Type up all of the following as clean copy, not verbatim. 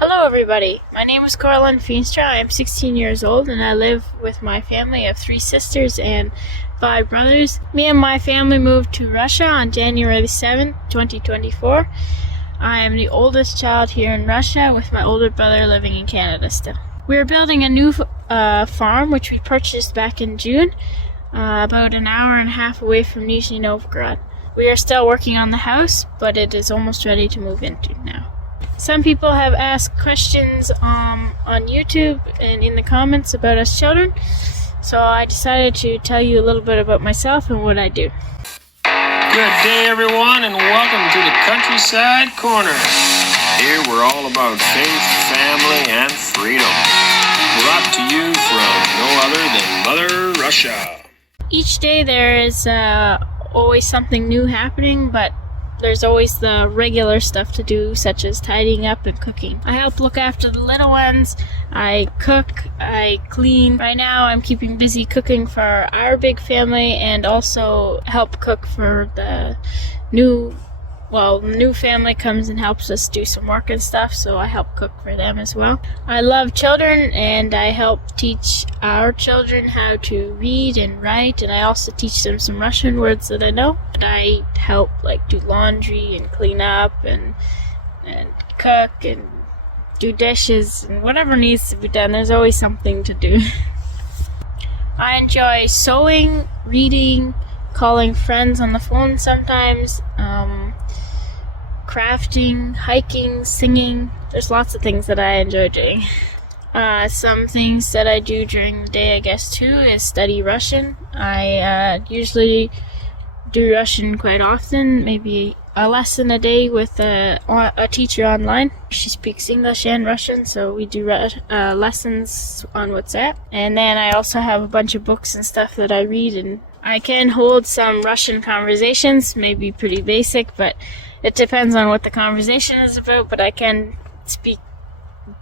Hello everybody, my name is Cora Feenstra. I am 16 years old and I live with my family of 3 sisters and 5 brothers. Me and my family moved to Russia on January 7th, 2024. I am the oldest child here in Russia with my older brother living in Canada still. We are building a new farm which we purchased back in June, about an hour and a half away from Nizhny Novgorod. We are still working on the house, but it is almost ready to move into now. Some people have asked questions on YouTube and in the comments about us children, so I decided to tell you a little bit about myself and what I do. Good day everyone, and welcome to the Countryside Corner. Here we're all about faith, family, and freedom. Brought to you from no other than Mother Russia. Each day there is always something new happening, but there's always the regular stuff to do, such as tidying up and cooking. I help look after the little ones. I cook, I clean. Right now I'm keeping busy cooking for our big family and also help cook for the new family comes and helps us do some work and stuff, so I help cook for them as well. I love children and I help teach our children how to read and write, and I also teach them some Russian words that I know. And I help do laundry and clean up and cook and do dishes and whatever needs to be done. There's always something to do. I enjoy sewing, reading, calling friends on the phone sometimes, crafting, hiking, singing. There's lots of things that I enjoy doing. Some things that I do during the day, I guess, too, is study Russian. I usually do Russian quite often, maybe a lesson a day with a teacher online. She speaks English and Russian, so we do lessons on WhatsApp. And then I also have a bunch of books and stuff that I read, and I can hold some Russian conversations, maybe pretty basic, but it depends on what the conversation is about, but I can speak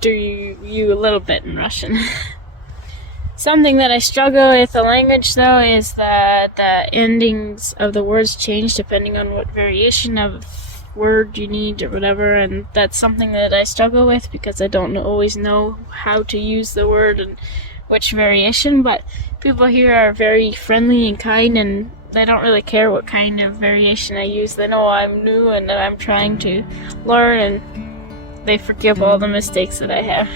to you a little bit in Russian. Something that I struggle with the language, though, is the endings of the words change depending on what variation of word you need or whatever, and that's something that I struggle with because I don't always know how to use the word and which variation, but people here are very friendly and kind, and they don't really care what kind of variation I use. They know I'm new and that I'm trying to learn, and they forgive all the mistakes that I have.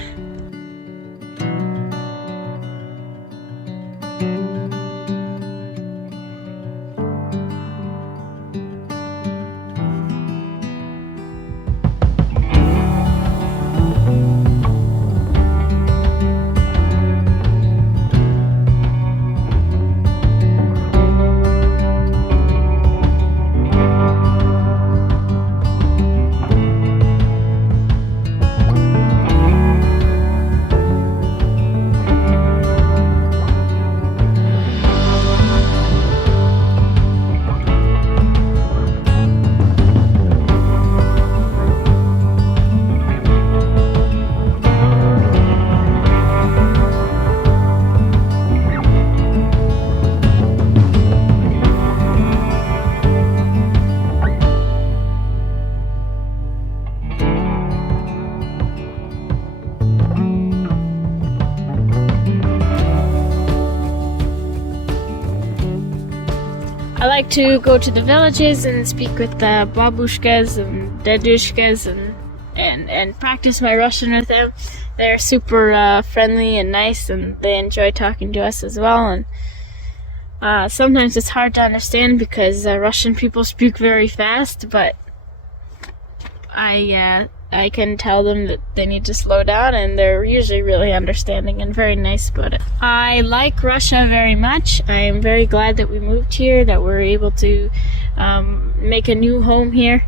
I like to go to the villages and speak with the babushkas and dedushkas and practice my Russian with them. They're super friendly and nice, and they enjoy talking to us as well. And sometimes it's hard to understand because Russian people speak very fast, but I can tell them that they need to slow down, and they're usually really understanding and very nice about it. I like Russia very much. I am very glad that we moved here, that we're able to make a new home here.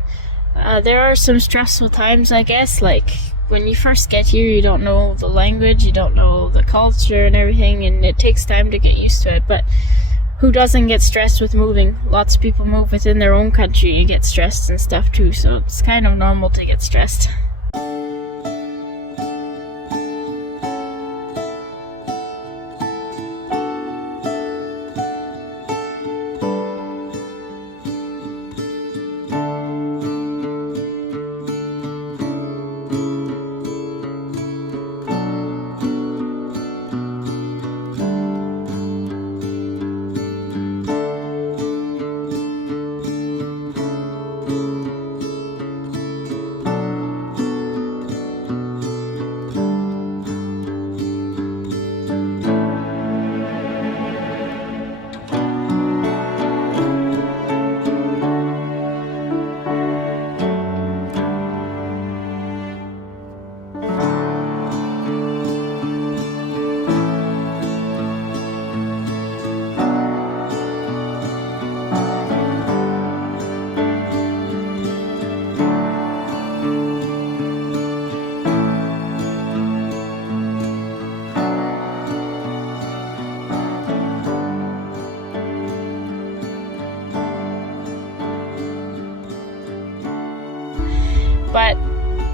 There are some stressful times, I guess, like when you first get here, you don't know the language, you don't know the culture and everything, and it takes time to get used to it, but who doesn't get stressed with moving? Lots of people move within their own country and get stressed and stuff too, so it's kind of normal to get stressed.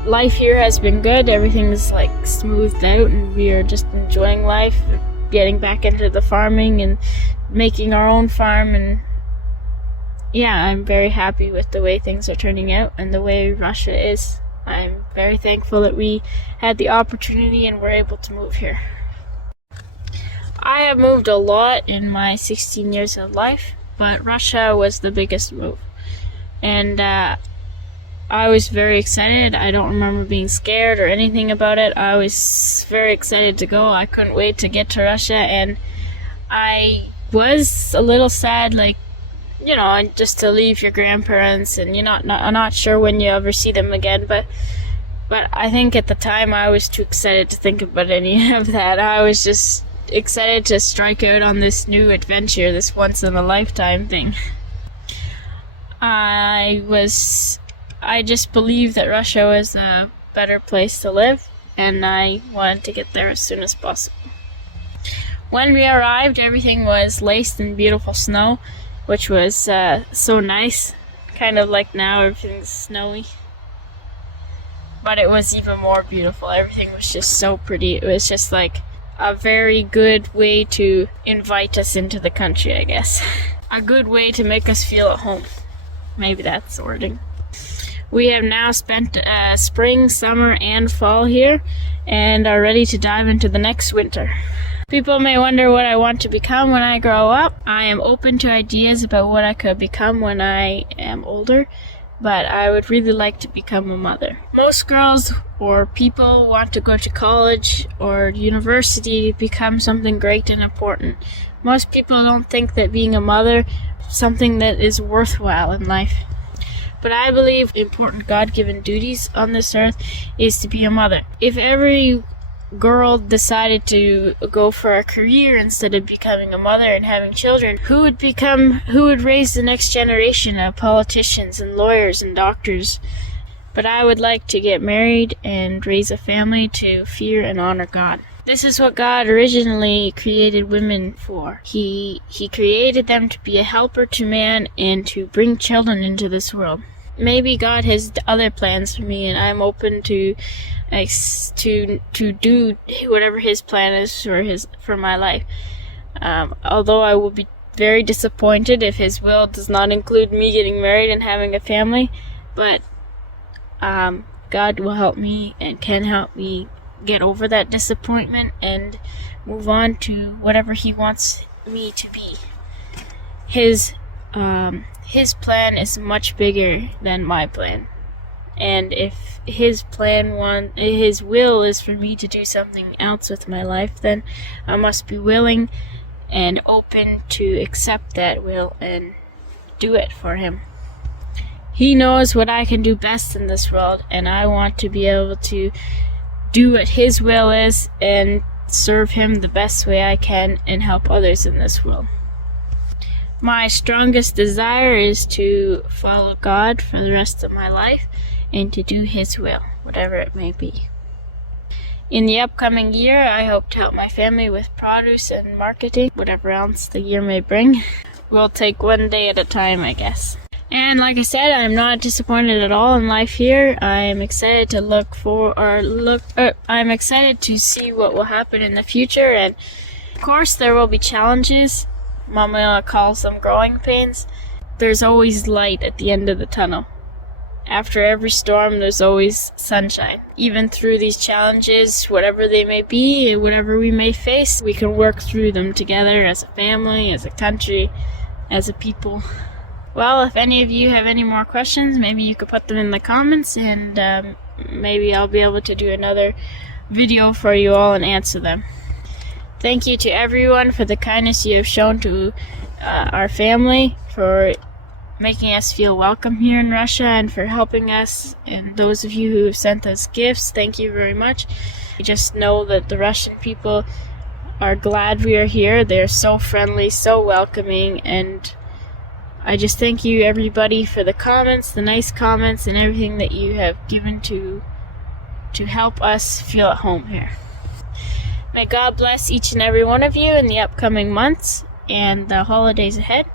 life here has been good. Everything's like smoothed out and we are just enjoying life, getting back into the farming and making our own farm. And yeah, I'm very happy with the way things are turning out and the way Russia is. I'm very thankful that we had the opportunity and were able to move here. I have moved a lot in my 16 years of life, but Russia was the biggest move. And I was very excited. I don't remember being scared or anything about it. I was very excited to go. I couldn't wait to get to Russia, and I was a little sad, like, you know, just to leave your grandparents, and you're not sure when you ever see them again, but I think at the time I was too excited to think about any of that. I was just excited to strike out on this new adventure, this once in a lifetime thing. I just believed that Russia was a better place to live, and I wanted to get there as soon as possible. When we arrived, everything was laced in beautiful snow, which was so nice. Kind of like now, everything's snowy. But it was even more beautiful. Everything was just so pretty. It was just like a very good way to invite us into the country, I guess. A good way to make us feel at home. Maybe that's the wording. We have now spent spring, summer, and fall here and are ready to dive into the next winter. People may wonder what I want to become when I grow up. I am open to ideas about what I could become when I am older, but I would really like to become a mother. Most girls or people want to go to college or university to become something great and important. Most people don't think that being a mother is something that is worthwhile in life. But I believe important God-given duties on this earth is to be a mother. If every girl decided to go for a career instead of becoming a mother and having children, who would raise the next generation of politicians and lawyers and doctors? But I would like to get married and raise a family to fear and honor God. This is what God originally created women for. He created them to be a helper to man and to bring children into this world. Maybe God has other plans for me, and I'm open to do whatever His plan is for my life. Although I will be very disappointed if His will does not include me getting married and having a family, but God will help me and can help me get over that disappointment and move on to whatever He wants me to be. His plan is much bigger than my plan. And if His will is for me to do something else with my life, then I must be willing and open to accept that will and do it for Him. He knows what I can do best in this world, and I want to be able to do what His will is and serve Him the best way I can and help others in this world. My strongest desire is to follow God for the rest of my life and to do His will, whatever it may be. In the upcoming year, I hope to help my family with produce and marketing, whatever else the year may bring. We'll take one day at a time, I guess. And like I said, I'm not disappointed at all in life here. I'm excited to I'm excited to see what will happen in the future, and of course there will be challenges. Mama calls them growing pains. There's always light at the end of the tunnel. After every storm, there's always sunshine. Even through these challenges, whatever they may be, whatever we may face, we can work through them together as a family, as a country, as a people. Well, if any of you have any more questions, maybe you could put them in the comments, and maybe I'll be able to do another video for you all and answer them. Thank you to everyone for the kindness you have shown to our family, for making us feel welcome here in Russia, and for helping us, and those of you who have sent us gifts, thank you very much. I just know that the Russian people are glad we are here. They're so friendly, so welcoming, and I just thank you everybody for the comments, the nice comments, and everything that you have given to help us feel at home here. May God bless each and every one of you in the upcoming months and the holidays ahead.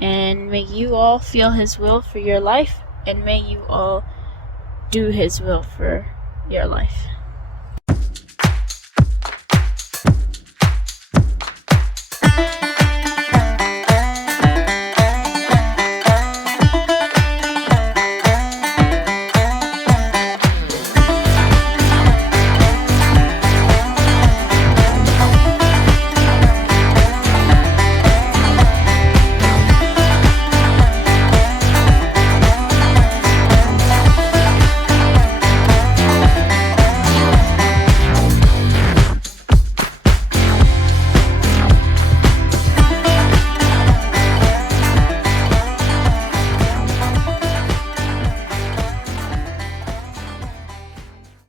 And may you all feel His will for your life, and may you all do His will for your life.